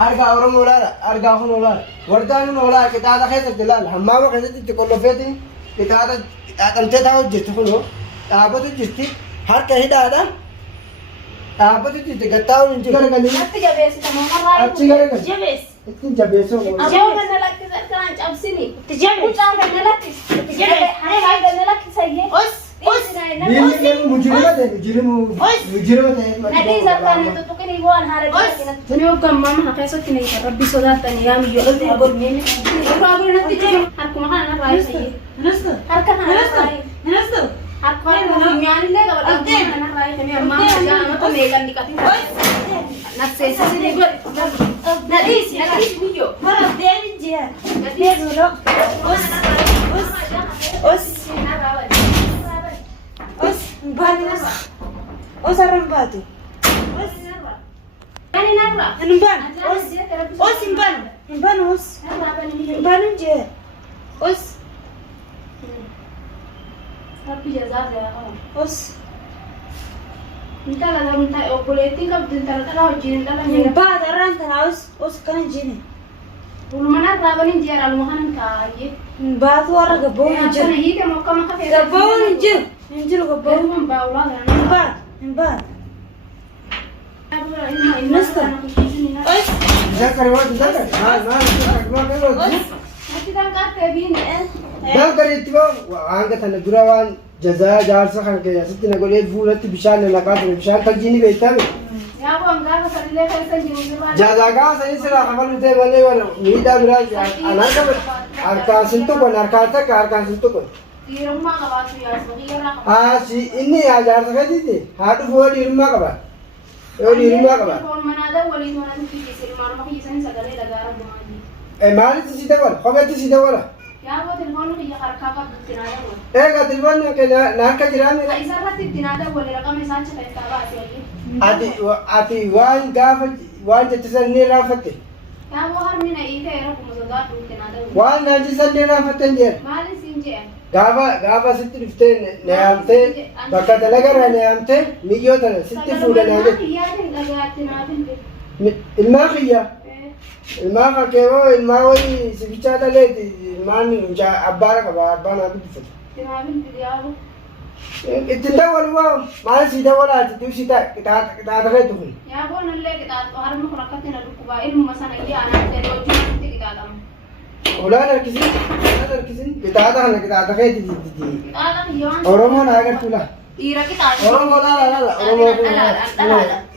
أرجع أورم ولا أرجع خن ولا وردان ولا كتادا خير تدلال حمام خير تقول فيتي كتادا أنت تاو جت خنو أبغى تجتي هر كهيدا هذا أبغى تجتي كتاو إنتي كره كني أنت جابيس تمام راي أنتي كره كني جابيس إنتي جابيسو جاو بدنا لك كرانش أبسيني تجابيس وتعال بدنا لك تجابيس هاي بدنا لك سيء بيلي مجرمة ده مجرمة ده نادي زبان تتوقع نيوان هذا تنيو كم ماما هكذا كني ربي صدق تاني يا ميو أقول مين أقول نتي جم هركم أنا راي سيء هركنا راي هركنا يعني لا قبل أنا راي تاني ماما جانا ما تميلان دكاتين نفسي سيدي يقول ناديس ميو مرة ديني جيا ناديس ولا أس Banas. Os arrambado. Os. يعني نرى Imban. Os imban. Imban os. Imban je. Os. ربي جزاك يا أخوان Os. انت لا انت اوبوليتي قبل انت لا وجين لا Imban arran tanaus. Os kan jini. ولمنا رابن جير المهن كاي Imban wara gabon انا je. هي كما كما كفي Gabon je. Injil gabon. من باولا Imban. Imban. Os. ذكر وقت ذكر ما كانوا ذكر يتبع وعنك تنقرأوان جزاء جالس خان كذا ستنا نقولي فولت بشان نقاط بشان تجيني بيتامي جزاء كذا سيسرا قبل بتاعي ولا ولا ميدا براج أنا كم أركان سنتوكون أركان تك أركان سنتوكون شيء إني أجار سكتي دي هادو فول يرمى كبار يقول يرمى كبار مالي تسيدا ولا خبرت تسيدا ولا إيه قتلوان كنا نارك جيران أتي وان قاف وان جتسني رافته وان نجسني رافته نير قاف ست رفتين نعمته بكرة لقرا نعمته ميجو ترى ست فولا نعمته الماخية الماخا كيفو الماوي سبيشة تلاتي ماني نجا أبارك أبانا بيفت التدور واو ما سيدا ولا تدوسي تا كتا تغيتهم يا بون اللي كتا هرم خرقتنا الكوبا إلهم مثلا يجي أنا تلوجي كتا كم ولا نركزين كتا تغنا كتا تغيت دي أورمو ناقر تولا إيرا كتا أورمو لا أورمو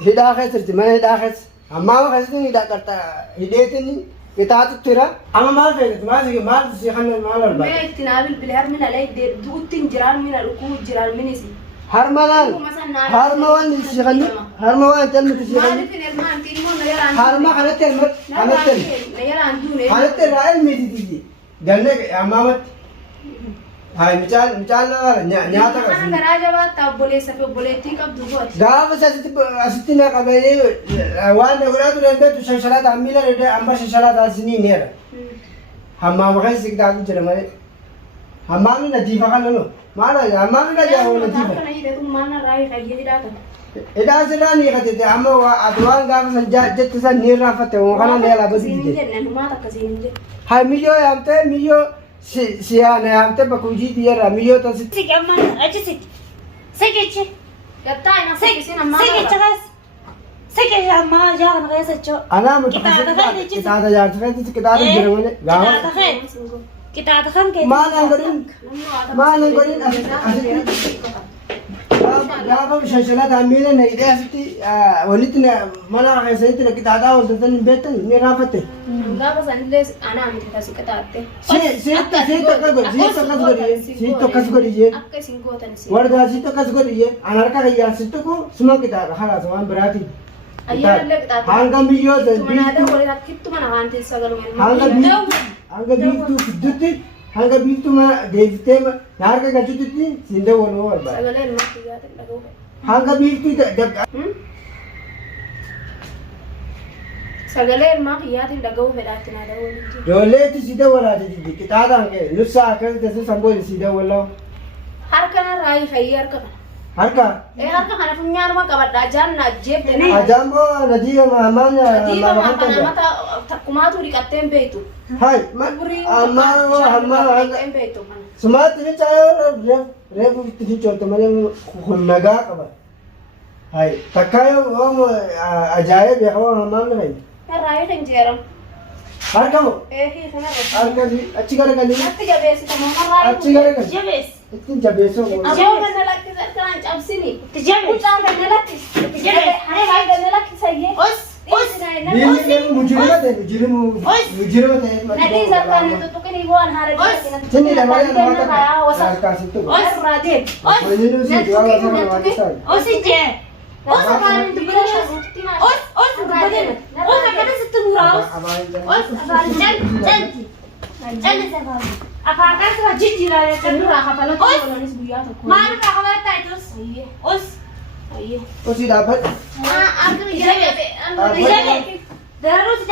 هدا خسرت ما هدا خس أما ما خسرت هدا كرتا هديتني كتاب ترى أما ما فيك ما تسيخنا ما لربا ما اجتناب بالهر من عليه دوتين جيران من الركوب جيران من يسي هرمان تسيخنا هرمان تلم تسيخنا هرمان خلت الرأي ميدي قالك أمامك هاي مثال نياتا كذي أنا راجع بات بولي سبب بولي تيك أب دوبوت بس أستنا قبلي وان أولاد رنده تششلات عميلة رنده أمبر ششلات أسنين نيرا حمام خيس كتاب جرمه حمام نجيبه كانوا ما لا حمام نجاهو نجيبه أنا يدري ما أنا راي خيالي داتا إذا سرني كتير أما وأدوان قام جت سن نيرا فتة وكنا نيلا بس جدا ما تكسين هاي ميجو يامته ميجو سيانة يامته بكوجي تيرا ميجو تسيت Sige man. Ajit. Sige che. يبتاع أنا سكسين أما Sige chagas. Sige ya ma ya kan kaya sacho. أنا متخصص كتاب جار سكت كتاب جرمه قام Kita kan kayak ما نقولين قام ششلات عميلة نيجي أسيتي ولتنا منا خسيتنا كتاب وتنتن بيتن نيرا فتة لا بس أنا عم تكسي كتابته سيتو كاسغوري أكيد سينكو تنسي وردا سيتو كاسغوري أنا ركا يا سيتو كو سما كتاب خلاص وان براتي أيام اللي كتابته هانغا ميو من هذا هو اللي كتبت من عندي سجل من هانغا بيتو فدتي هانغا بيتو ما ديفتي ما ناركا كجوتي سيندا ونو وربا سجلين ما تيجي تلاقوه هانغا بيتو دك سجلين ما تيجي تلاقوه في الأتنا ده دولتي سيدا ولا تجي كتاب عنك نصا كذا تسي سامبول سيدا ولا هركنا راي خير كنا هركا هركا أنا في ميان ما كبر دجان نجيب دنا أجامو نجيب ما نجيب ما كنا متى Akkuma turii qaxxeen beektu. Hai, amma beektu kana. sumaatti fi caayaa reefu itti fi coota malee kun nagaa qaba. Hai, takkaa yoo ajaa'ee beekamaa hammaan ni fayyada. Irraa kan jeeram. Harka moo? Kanarra. Harka achi garagalii. Natti jabeessita mammarraa. Achi garagalii. Jabees. Ittiin jabeessoo qola. Aboo ganna lakkisa kan cabsini. Itti jabees. Mucaan ganna lakkis. Itti jabees. Hai ganna lakkisayyee. Os. Os. Biilli mujirima ta'e mujirima ta'e. Nadii zakkaan tuttuqanii bu'aan haala jiraatina. Sinni dabalee nama haa wasa. harkaasittu. Irraa deem. Os. Waliin si du'a wasa nama isaa. Os ijjee. Os afaan dubbina. Os. Os dubbina. Os akkana sitti buraa os. Os afaan jalti. Jalli afaan. Afaan akkasuma jijjiirraa Kan duraa kafalatti oolanis guyyaa tokko. maal irraa kabalee taayitus. Os. Ayyee. Osii dhaabbadhu. Akka jabe. Jabe. Daraaruuti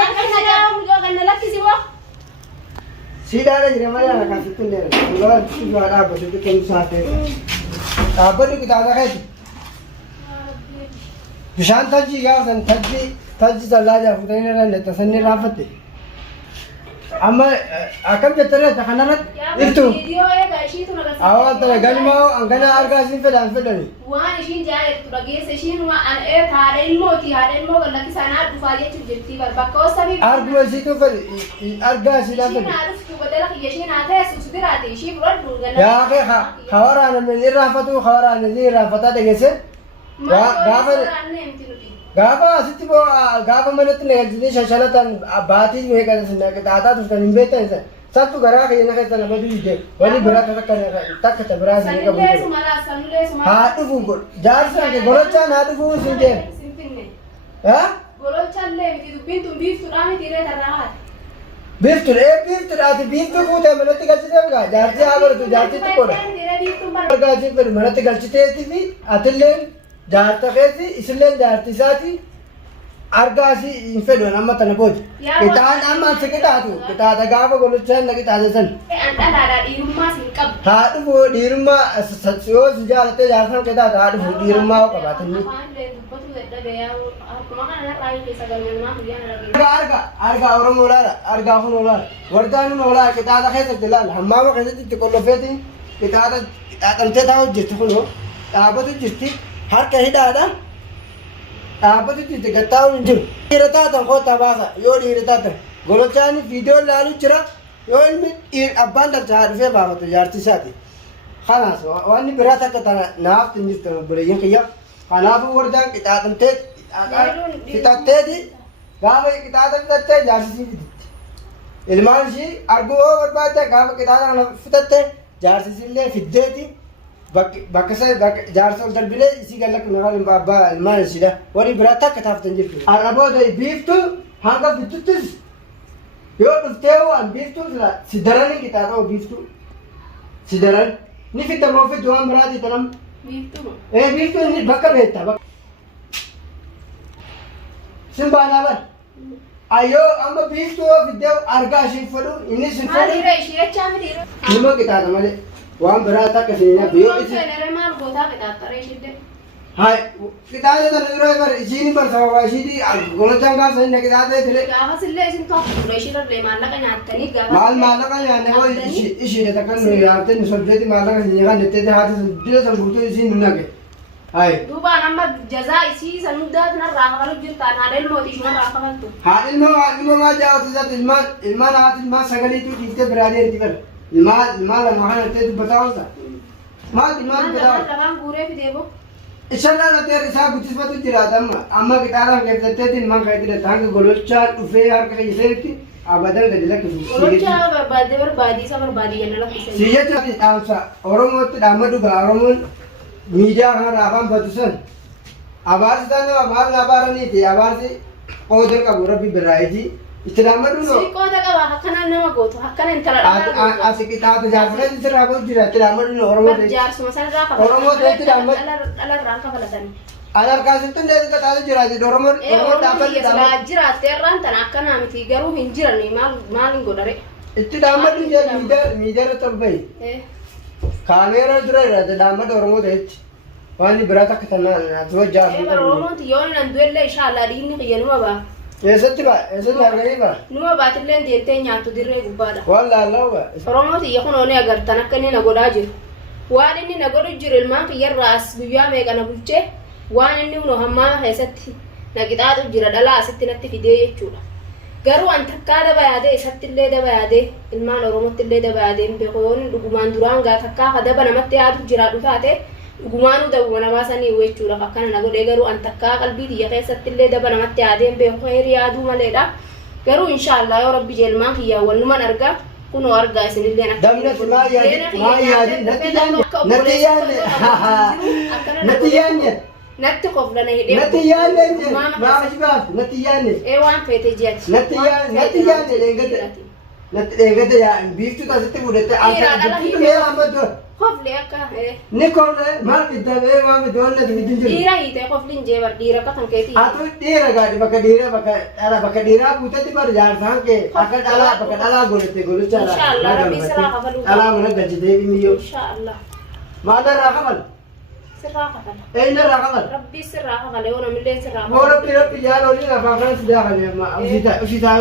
Yoo ganna lakkisi boo. Siidaadha jira malee harkaasittu hin deemu. Suuraa suuraa dhaabbatu kennu saatee. Dhaabbadhu kitaaba keeti. Bishaan tajjii gaafatan tajjii tallaa jaafutanii irra nettasanii raafatte. Amma akkam jettanii kanarratti ibtu. Viidiyoo eegaa ishiitu nagarsiisa. Awwaal ta'e galmaa hangana argaa isin fedhani. Waan ishiin jaallattu dhageessa ishiin waan haadha ilmooti haadha ilmoo gallakkisaan haadha dhufaa jechuun jirti bakka wasabii. Arguma isiitu fedhi argaa isiidhaan Ishiin fedhi. haa dhuftu badala kiyya ishiin haa teessu biraati ishii biroodhu ganna. Yaa kee hawaraana irraanfatu hawaraana irraanfataa dhageesse. Gaafa asitti boo gaafa manatti nagalchitee shashalatan baatii meeqa qixaataa turtan hin beektan isa sattu garaa keenya keessa nama duwide wani biraa takka ta biraa isin qabu Sanillee sumala sanillee sumala. haa dhufu jaarsa kee golochaan haa dhufu sin jeen Sinfinne. haa Golochallee miti dubbiin tun biiftuudhaa miti irree tarraa haati. biiftuudhaati biiftuu fuutee manatti galchitee bigaa jaarsi haa godhatu jaarsi xiqqoodha argaa isin fedhu manatti galchiteetii fi atilleen jaarta keessi isilleen jaarti isaati argaa si hin fedhu amma tana booti qixaan amma si qixaatu qixaata gaafa golochaan na qixaate san Dhalaadhaa dhiirummaa siin qabu. haa dhufu dhiirummaa yoo si jaalattee jaarsan qixaata haa dhufu dhiirummaa yoo qabaatanni Afaan dubbatu dadhabee akkuma kana narraa hin keessa galmeemaa guyyaa na dhageessa. argaa oromoo laala argaa kun olaala wardaan kun olaala qixaata keessatti laala hammaama keessatti itti qollofeeti qixaaxamtee taa hojjetu kunoo dhaabatu jirti harka hidhaadha dhaabbatu jirti gattaa'uun hin jiru. Dhiira taatan koottaa baasa yoo dhiira taatan golochaan viidiyoo ilaalu jira yoo ilmi abbaan dhalcha haa dhufee baafatu jaarti isaati. Kanaas wanni biraa takka tana naaf hin jirtu obboleeyyan kiyya. Kanaafuu wardaan qixaaxamtee fixatteeti gaafa qixaaxa fixattee jaarsisii fidatti. Ilmaan ishii arguu yoo barbaadde gaafa qixaaxa kana fixatte jaarsisillee fiddeeti. Bakka jaarsa ol darbilee isii gallakku nama abbaa ilmaan isiidha. Warri biraa takka taaftan jirtu. Arraboota biiftuu hanga bittuttis yoo dhuftee waan biiftuu si daranii qixaaxoo biiftuu si daran ni fidda moo fiddu waan biraati tanam. Biiftuu. Biiftuu inni bakka beekta bakka. Sin baanaa bar. Ayyoo amma biiftuu yoo fiddee argaa ishii fudhu inni sin Maal fudhu. dhiira ishee jechaa miti dhiira. Nima qixaaxa malee waan biraa takka seenaa yoo Kun isin. federe maal gootaa qixaaxaree ishee. Hai, qixaaxa tana yeroo bar ishiin bar sababa ishiiti golochaan gaafa inni qixaaxee ture. Gaafas illee isin tokko ishee irraa maallaqa nyaattanii gaafa. Maal maallaqa nyaanne hoo ishiidha takka nu yaarte nu sobdeeti maallaqa isin nyaatan jetteeti haati sun dila san guutuu isiin nu nage. Hai. Duubaan amma jazaa isii san hundaatu narraa kafalu jirtaan haadha ilmooti ishuma irraa kafaltu. Haadha ilmoo maa jaawatu isaati ilmaan haati ilmaan sagaliitu dhiiftee biraa deemti bar. Ilmaan lama kana ittee dubbataa oolta. Maal dubbataa oolta. Lafaan guuree fidee boo. Isaan dhalatee isaa guddisfatu jiraata amma qixaaxaan keessatteetiin ilmaan kan itti dhatta hanga golochaan dhufee harka kiyyaseetti abadan gadi lakkisu. Golochaa barbaadee isa barbaadee jala lakkisa. Siyyachaati dhaamsa Oromootti dhaamma dhugaa Oromoon miidiyaa kanarraa afaan batusan abaarsi taanoo abaarsi abaaraniiti abaarsi qooda qabu rabbi biraayitii itti dhaamma dhunoo. Siqoota qaba akkanaan nama gootu akkana intala dhalaa. Asi qixaata jaarsa sirraa gootu jira itti dhaamma dhunoo Oromoo ta'e. Jaarsuma sanarraa kafalatan. Oromoo ta'etti dhaamma. Dhalarraan kafalatanii. Alarkaasiftuun deebii qixaata jiraati Oromoon dhaabbanni dhaamma. Oromoo jiraatee irraan tana akkanaa miti garuu hin jirani maal hin godhare. Itti dhaamma dhunjee miidiyaa irratti ol bahi. Kaameeraa dura irratti dhaamma Oromoo ta'etti. Waan biraa takka tanaa ati wajjaa. Oromooti yoo nan du'ellee inshaallah dhiigni qiyyanuma ba'a. eessatti baa eessatti arganii baa Numa baatillee deemtee nyaattu dirree gubbaadha. wallaalaa baa Oromoo xiyya kun oonee agartan akka inni na godhaa jiru. Waan inni na godhu jiru ilmaan kiyyarraa as guyyaa meeqa na bulchee waan inni kunoo hammaama keessatti na qixaaxu jira dhalaa asitti natti fidee jechuudha. Garuu an takkaa daba yaadee isattillee daba yaadee ilmaan Oromottillee daba yaadee hin beeku yoon dhugumaan duraan gaa takkaa ka daba namatti yaadu jiraadhu taate dhugumaanuu dabuma namaa sanii jechuudha akkana na godhee garuu an takkaa qalbii xiyya keessattillee daba namatti yaadee hin beeku heerii yaaduu maleedha. Garuu inshaallah yoo rabbi jeelmaan kiyyaa walnuman argaa kunoo argaa isinillee damnati maa yaadi natti yaanne natti qoflana hidhee natti yaanne maamashi baaf natti yaanne waan feete ji'ati natti yaanne dheengate yaa'in biiftu asitti fudhatte biiftu mee ammaddu qoflee akka ni kolle maal qixxabee waan miti waan natti fidin jiru dhiira hiitee qofliin jeebar dhiira akka kan keetii atu dhiira gaadhi bakka dhiiraa buutetti bar jaarsaan kee akka bakka dhalaa godhatte godhacha inshaallah rabbi sirraa kafaluu dhalaa mana galchitee dhimmiyyoo inshaallah maalirraa kafal sirraa kafala eenyarraa kafal rabbi sirraa kafala yoo namillee sirraa moo rabbi yaada olii lafaa kanas daakale amma ufitaa